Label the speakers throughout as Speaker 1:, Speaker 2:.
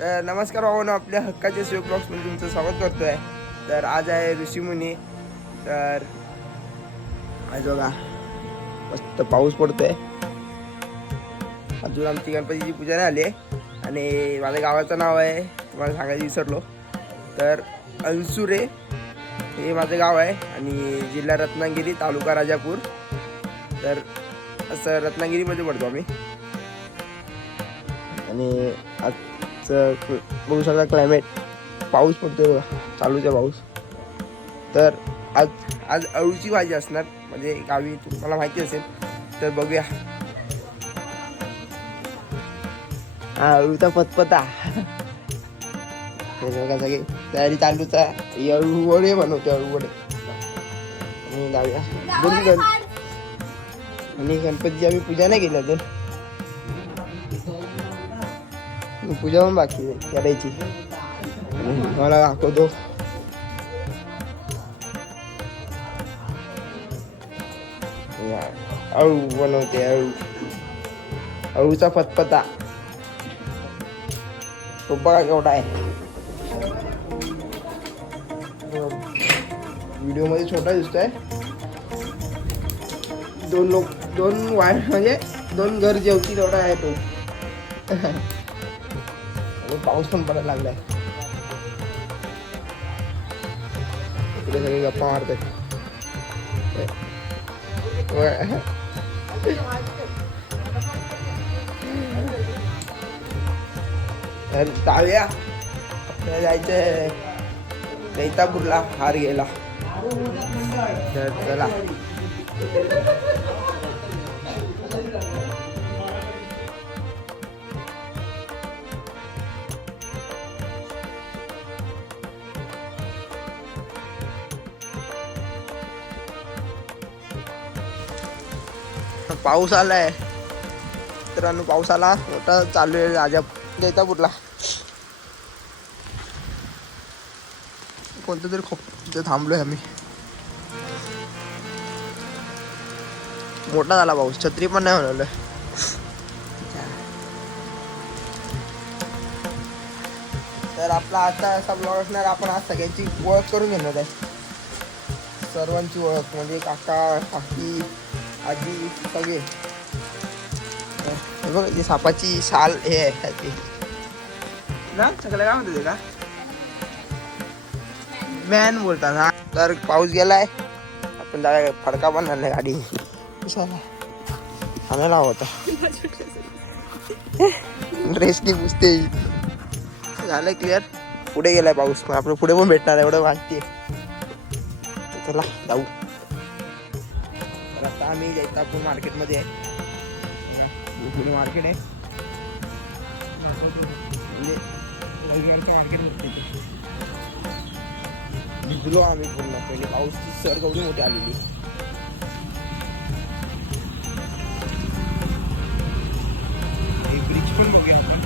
Speaker 1: तर नमस्कार भावानं आपल्या हक्काच्या शिव ब्लॉक्समध्ये तुमचं स्वागत करतोय. तर आज आहे ऋषीमुनी तर आज बघा मस्त पाऊस पडतोय. अजून आमची गणपतीची पूजा नाही आली आहे. आणि माझ्या गावाचं नाव आहे तुम्हाला सांगायचं विसरलो. तर अनसुरे हे माझं गाव आहे आणि जिल्हा रत्नागिरी तालुका राजापूर. तर असं रत्नागिरीमध्ये पडतो आम्ही. आणि आजचं बघू शकता क्लायमेट पाऊस पडतोय बघा. चालूच आहे पाऊस. तर आज आज अळूची भाजी असणार. म्हणजे गावी तुम्हाला माहिती असेल तर बघूया. हा अळूचा पतपता. बघा सगळे. तयारी चालूच आहे. अळू वडे बनवते अळू वडे. आणि गण आणि गणपतीची आम्ही पूजा नाही केली अजून. पूजा पण बाकी आहे करायची. मला दाखवतो. अळू बनवते अळू. अळूचा फतफता तो बघा केवढा आहे. व्हिडिओमध्ये छोटा दिसतोय. दोन लोक दोन वायर म्हणजे दोन घर जेवतील एवढा आहे तो. पाऊस पण पडायला लागलाय इकडे सगळे गप्पा मारतात तर जाऊया आपल्याला जायचंय जैतापूरला हार घ्यायला तर चला पाऊस आलाय. मित्रांनो पाऊस आला. मोठा चालू आहे राजा. जैतापूरला. कोणतं तरी खोप तिथे थांबलोय आम्ही. मोठा झाला पाऊस. छत्री पण नाही बनवलं तर आपला आता असा ब्लॉग असणार. आपण आज सगळ्यांची ओळख करून घेणार आहे. सर्वांची ओळख. म्हणजे काका काकी आजी सगळे हे बघ सापाची शाल हे आहे ते ना सगळं काय म्हणते का मॅन बोलतात हा तर पाऊस गेलाय आपण फडका पण आणलाय गाडी कशाला आणायला हवा होता ड्रेसनी पुसते झालं क्लिअर पुढे गेलाय पाऊस मग आपलं पुढे पण भेटणार आहे, एवढं माहिती चला जाऊ तर आता आम्ही जैतापूर मार्केटमध्ये आहे. मार्केट आहे. म्हणजे रविवारचं मार्केट भिजलो आम्ही पूर्ण. पहिले पाऊसची सर केवढी मोठी आलेली ब्रिज पण बघूया आपण.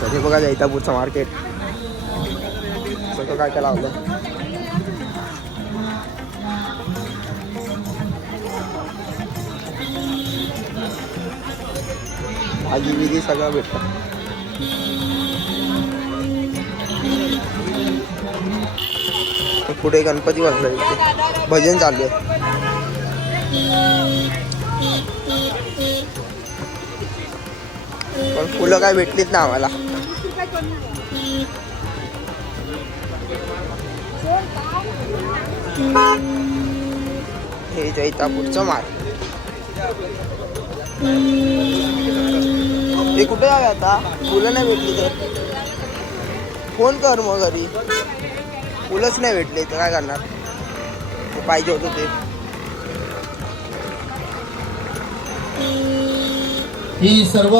Speaker 1: तर हे बघा जैतापूरचं मार्केट. काय काय लावलं? भाजी बिजी सगळं भेटतं. पुढे गणपती बसला इथे. भजन चालू आहे. पण फुलं काय भेटलीत ना आम्हाला? हे जैतापूरचं मार हे कुठे आहे आता? फुलं नाही भेटली तर? फोन कर मग घरी. फुलंच नाही भेटले तर काय करणार? ते पाहिजे होतं ते.
Speaker 2: ही सर्व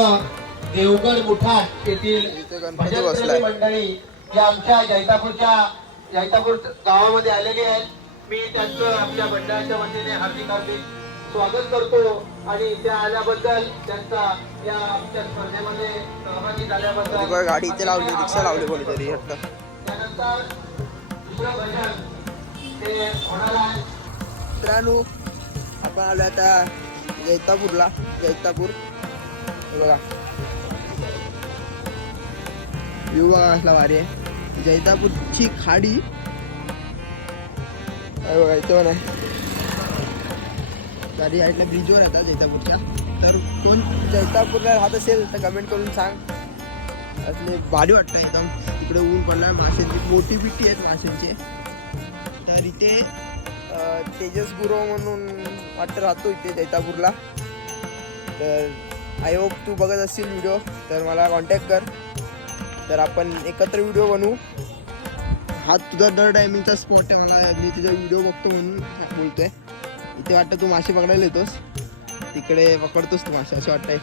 Speaker 2: देवगड मुठाट येथील
Speaker 1: बसलाय.
Speaker 2: मंडळी आमच्या जैतापूरच्या जैतापूर गावामध्ये आलेली आहेत. मी त्यांचं आमच्या मंडळाच्या वतीने हार्दिक हार्दिक स्वागत करतो आणि इथे आल्याबद्दल त्यांचा या आमच्या स्पर्धेमध्ये सहभागी झाल्याबद्दल
Speaker 1: गाडी इथे लावली रिक्षा लावली कोणीतरी
Speaker 2: त्यानंतर दुसरं भजन ते होणार आहे.
Speaker 1: मित्रांनो आपण आलो आता जैतापूरला. जैतापूर. हे बघा. बघा कसला भारी आहे. जैतापूरची खाडी. हे बघा इथं पण गाडी साईडला ब्रिजवर येतात जैतापूरच्या. तर कोण जैतापूरला राहत असेल तर कमेंट करून सांग. असले भारी वाटतं एकदम. तिकडे ऊन पडलाय माशांची मोठी बिट्टी आहेत माशांची. तर इथे तेजस गुरव म्हणून वाटतं राहतो इथे जैतापूरला. तर आय होप तू बघत असशील व्हिडिओ तर मला कॉन्टॅक्ट कर. तर आपण एकत्र व्हिडिओ बनवू. हा तुझा दर टायमिंगचा स्पॉट आहे मला. मी तुझा व्हिडिओ बघतो म्हणून बोलतोय. इथे वाटतं तू मासे पकडायला येतोस. तिकडे पकडतोस तू मासे असं वाटतंय.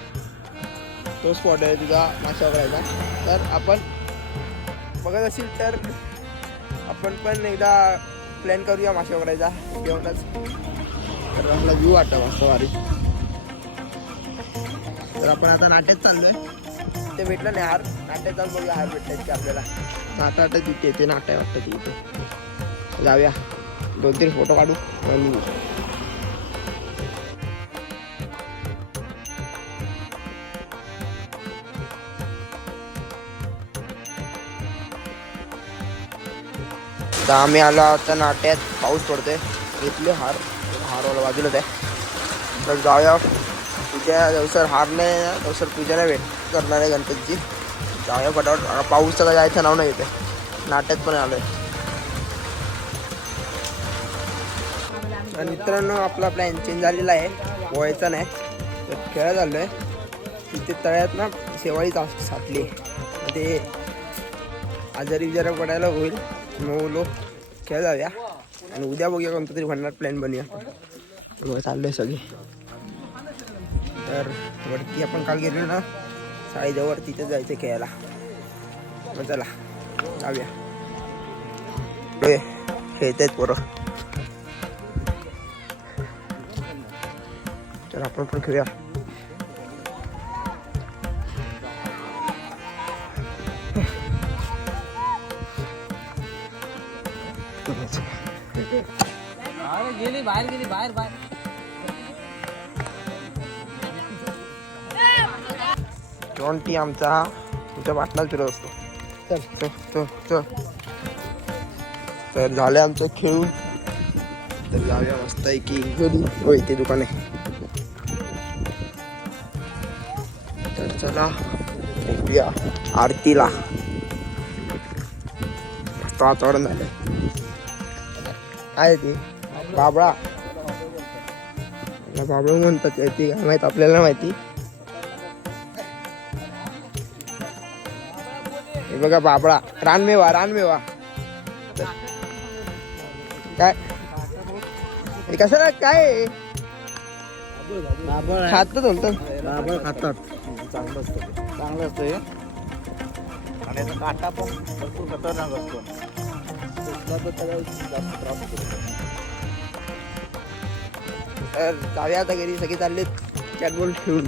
Speaker 1: तो स्पॉट आहे तुझा मासे पकडायचा. तर आपण बघत असेल तर आपण पण एकदा प्लॅन करूया मासे पकडायचा. जेवणच तर आपला व्ह्यू वाटतं मस्त भारी. तर आपण आता नाट्यात चाललोय. ते भेटलं नाही हार. नाट्यात जाऊन बघूया हार भेटतात की आपल्याला. नाटा वाटत तिथे ते नाट्य वाटतं तिथे. जाऊया. दोन तीन फोटो काढू. आणि आम्ही आलो आता नाट्यात. पाऊस पडतोय. घेतले हार हारवाला बाजूलाच आहे. तर जाऊया. पूजा जवसर हार नाही जवसर पूजा नाही भेट करणार आहे गणपतीची. जाऊया फटाफट पाऊस सगळं जायचं नाव नाही येते नाट्यात पण आलोय. आणि मित्रांनो आपला प्लॅन चेंज झालेला आहे. पोहायचा नाही. तर झालो आहे तिथे तळ्यात ना शेवाळी साठली. ते आजारी विजारा पडायला होईल. मग लोक खेळ जाऊया. आणि उद्या बघूया कोणता तरी भंडार प्लॅन बनूया. मग चाललोय सगळे. तर वरती आपण काल गेलो ना शाळेजवळ तिथे जायचं खेळायला. मग चला जाऊया. खेळतायत पोरं. चला आपण पण खेळूया.
Speaker 3: गेली बाहेर गेली बाहेर बाहेर.
Speaker 1: जॉन्टी आमचा हा तुझ्या पाटलाच फिरत असतो. चल चल चल चल. तर झालं आमचं खेळून. तर जाऊया मस्त आहे की घरी हो इथे दुकान आहे. तर चला भेटूया आरतीला. मस्त वातावरण झालं काय ते? बाबळा. बाबळ म्हणतात ते काय माहीत आपल्याला माहिती. बघा बाबळा रानमेवा रानमेवा. काय? हे कसं काय? खातात
Speaker 3: बाबळ खातात. चांगलं असतं चांगलं असतं हे. आणि याचा काटा पण भरपूर खतरनाक असतो. तर त्याला जास्त त्रास होतो
Speaker 1: तर जाऊया आता घरी सगळे चालले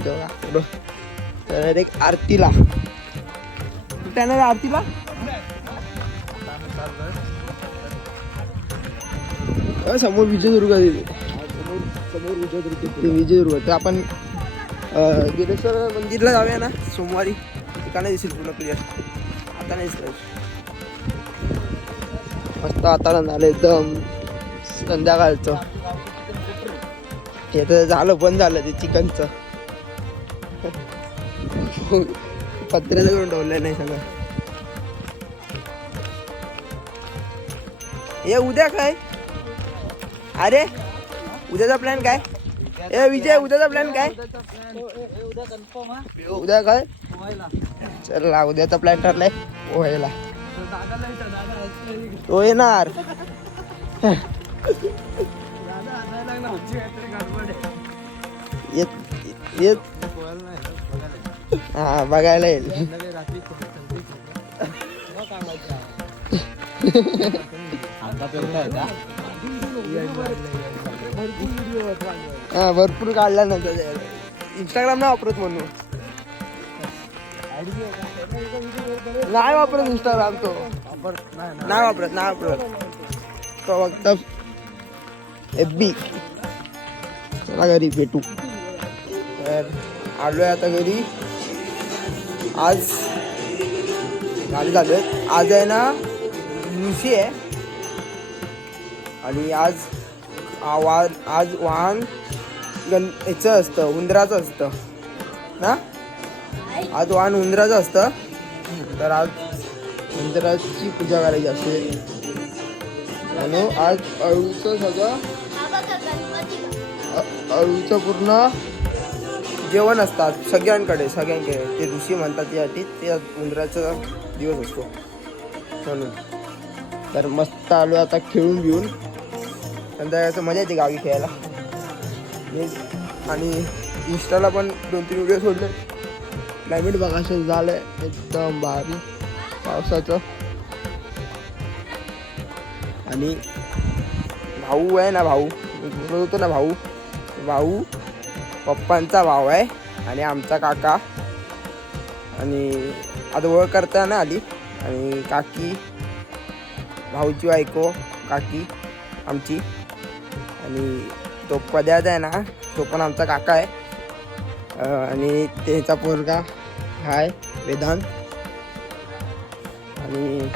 Speaker 1: तेव्हा पुढं. तर एक आरतीला. त्यानं आरतीला समोर विजयदुर्ग तिथे.
Speaker 3: समोर विजयदुर्ग
Speaker 1: विजयदुर्ग तर आपण अ, गिरेश्वर मंदिरला जाऊया ना सोमवारी. ठिकाणी दिसेल पूर्ण क्लिअर आता नाही दिसलं. मस्त आता झालं एकदम. संध्याकाळचं. हे तर झालं बंद झालं ते चिकनचं. पत्र्याचं करून ठेवलं नाही सगळं. हे उद्या काय? अरे उद्याचा प्लॅन काय? ए विजय उद्याचा प्लॅन काय?
Speaker 3: उद्या
Speaker 1: काय? चल उद्याचा प्लॅन ठरलाय. पोहायला.
Speaker 3: तर
Speaker 1: तो येणार. येत येत
Speaker 3: पोहायला
Speaker 1: हा बघायला येईल. हा भरपूर काढला नंतर इंस्टाग्राम नाही वापरत म्हणून. नाही वापरत इंस्टाग्राम तो. नाही वापरत नाही वापरत. तो फक्त एफ बी चला घरी भेटू. तर आलोय आता घरी. आज गाडी चालू आहे आज आहे ना लुसी आहे. आणि आज आवाज आज वाहन गण याचं असतं उंदराचं असतं. ना? आज वाहन उंदराचं असतं. तर आज उंदराची पूजा करायची असते. म्हणून आज अळूचं सगळं अळूचं पूर्ण जेवण असतात सगळ्यांकडे सगळ्यांकडे. ते ऋषी म्हणतात त्यासाठी ते उंदराचा दिवस असतो. म्हणून. तर मस्त आलो आता खेळून घेऊन संध्याकाळचं मजा येते गावी खेळायला. आणि इंस्टाला पण दोन तीन व्हिडिओ सोडले. क्लायमेट बघा असं आहे एकदम भारी. पावसाचं. आणि भाऊ आहे ना भाऊ. बोलत होतो ना भाऊ. भाऊ. पप्पांचा भाऊ आहे आणि आमचा काका. आणि आता ओळख करता ना आली आणि काकी भाऊची बायको काकी आमची. आणि तो पद्यात आहे ना तो पण आमचा काका आहे. आणि त्याचा पोरगा हाय वेदांत. आणि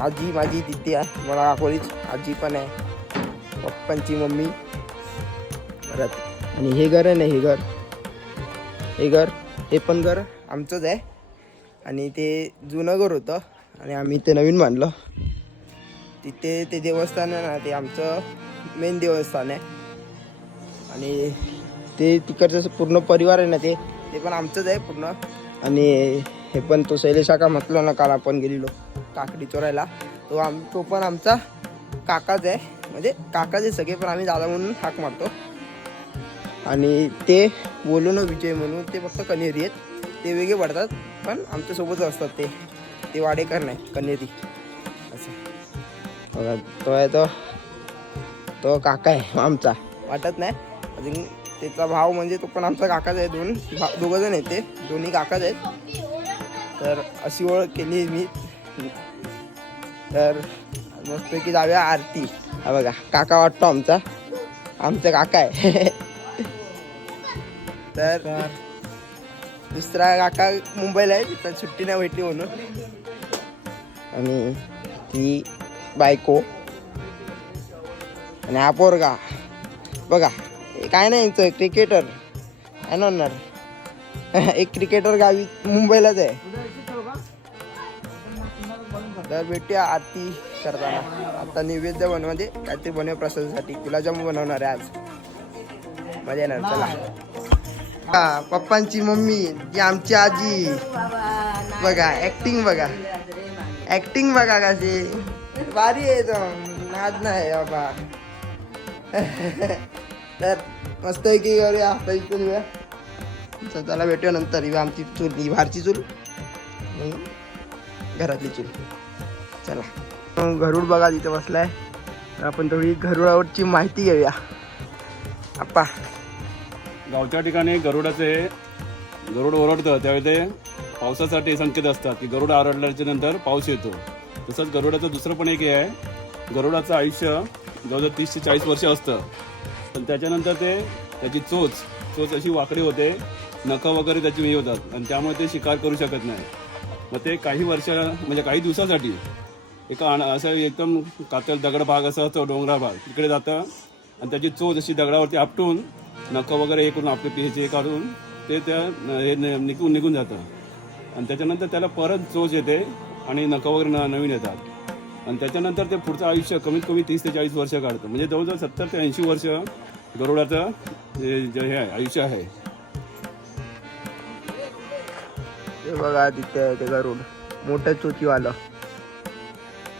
Speaker 1: आजी माझी तिथे आहे मला दाखवलीच आजी पण आहे. पप्पांची मम्मी. परत आणि हे घर आहे ना हे घर. हे घर हे पण घर आमचंच आहे. आणि ते जुनं घर होतं आणि आम्ही ते नवीन बांधलं. तिथे ते देवस्थान आहे ना ते आमचं मेन देवस्थान आहे. आणि ते तिकडचं पूर्ण परिवार आहे ना ते ते पण आमचंच आहे पूर्ण. आणि हे पण तो शैलेश म्हटलो म्हटलं ना काल आपण गेलेलो काकडी चोरायला. तो आम तो पण आमचा काकाच आहे. म्हणजे काकाचे सगळे पण आम्ही दादा म्हणून हाक मारतो. आणि ते बोलू ना विजय म्हणून ते फक्त कनेरी आहेत. ते वेगळे पडतात पण आमच्यासोबतच असतात ते. ते वाडेकर नाही कनेरी असं. बघा तो आहे तो. तो काका आहे आमचा. वाटत नाही. अजून त्याचा भाव म्हणजे तो पण आमचा काकाच आहे दोन भा दोघं जण आहेत ते. दोन्ही काकाच आहेत. तर अशी ओळख केली मी. तर मस्तपैकी जाऊया आरती. हा बघा काका वाटतो आमचा. आमचा काका आहे. तर दुसरा काका मुंबईला आहे तिथं सुट्टी नाही भेटली म्हणून. आणि ती बायको आणि हा पोरगा. बघा काय नाही यांचं क्रिकेटर आहे ना होणार एक क्रिकेटर गावी मुंबईलाच आहे. तर भेटूया आरती करताना. आता नैवेद्य बनवायचे काहीतरी बनव प्रसादासाठी. गुलाबजामुन बनवणार आहे आज. मजा येणार चला. हा पप्पांची मम्मी ती आमची आजी. बघा ऍक्टिंग बघा. ऍक्टिंग बघा कशी. भारी आहे तो. नाद नाही बाबा. तर मस्त आहे की करूया आता इकडे येऊया. भेटूया नंतर. ही आमची चूल ही बाहेरची चूल. घरातली चूल. चला. घरूड बघा तिथे बसलाय. तर आपण थोडी घरुडावरची माहिती घेऊया. आप्पा.
Speaker 4: गावच्या ठिकाणी गरुडाचे गरुड ओरडतं त्यावेळी ते पावसासाठी संकेत असतात की गरुड आरडल्याच्या नंतर पाऊस येतो. तसंच गरुडाचं दुसरं पण एक हे आहे. गरुडाचं आयुष्य जवळजवळ तीस ते चाळीस वर्ष असतं. पण त्याच्यानंतर ते त्याची चोच चोच अशी वाकडी होते. नखं वगैरे त्याची हे होतात. आणि त्यामुळे ते शिकार करू शकत नाही. मग ते काही वर्ष म्हणजे काही दिवसासाठी एका आण असं एकदम कातल दगड भाग असा असतो डोंगराळ भाग तिकडे जातं. आणि त्याची चोच अशी दगडावरती आपटून नखं वगैरे हे करून आपले पिहेचे काढून ते त्या हे निघून निघून जातं. आणि त्याच्यानंतर त्याला परत चोच येते आणि नखं वगैरे न- नवीन येतात. आणि त्याच्यानंतर ते पुढचं आयुष्य कमीत कमी तीस ते चाळीस वर्ष काढतं. म्हणजे जवळजवळ सत्तर ते ऐंशी वर्ष गरुडाचं हे जे हे आयुष्य आहे.
Speaker 1: ते बघा तिथे आहे ते गरुड. मोठं चोचीवालं.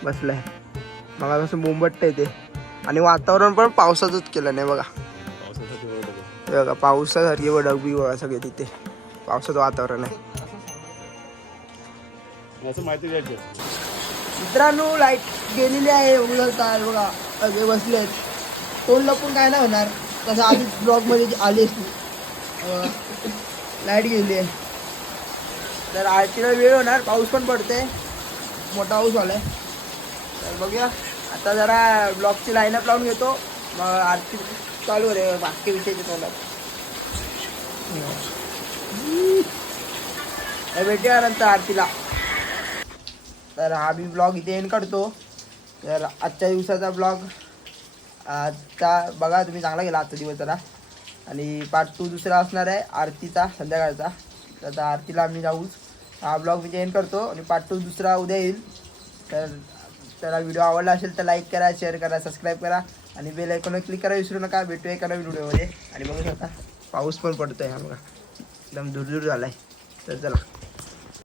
Speaker 1: बसलंय. मला कसं बोंबटत ते. आणि वातावरण पण पावसाचंच केलं नाही बघा. ते बघा पावसासारखी बघ बी बघा सगळे तिथे. पावसाचं वातावरण आहे. मित्रांनो लाइट गेलेली आहे आहे बघा सगळे बसले आहेत तोंड लपून काय नाही होणार तसं आधी ब्लॉगमध्ये आली असती. लाइट गेली आहे. तर आरतीला वेळ होणार पाऊस पण पडते मोठा पाऊस आलाय तर बघूया. आता जरा ब्लॉगची लाईनअप लावून घेतो. मग आरती चालू रे बाकी विषयचे चालू तर भेटूया नंतर आरतीला. तर हा मी ब्लॉग इथे एंड करतो. तर आजच्या दिवसाचा ब्लॉग आता बघा तुम्ही चांगला गेला आजचा दिवस जरा. आणि पार्ट टू दुसरा असणार आहे आरतीचा संध्याकाळचा. तर आता आरतीला आम्ही जाऊच हा ब्लॉग मी एंड करतो आणि पार्ट टू दुसरा उद्या येईल. तर त्याला व्हिडिओ आवडला असेल तर लाईक करा शेअर करा सबस्क्राईब करा. आणि बेल आयकॉनवर क्लिक करा विसरू नका. भेटू एका नवीन व्हिडिओमध्ये आणि बघू शकता पाऊस पण पडतोय हा बघा. एकदम दूर दूर झालाय. तर चला.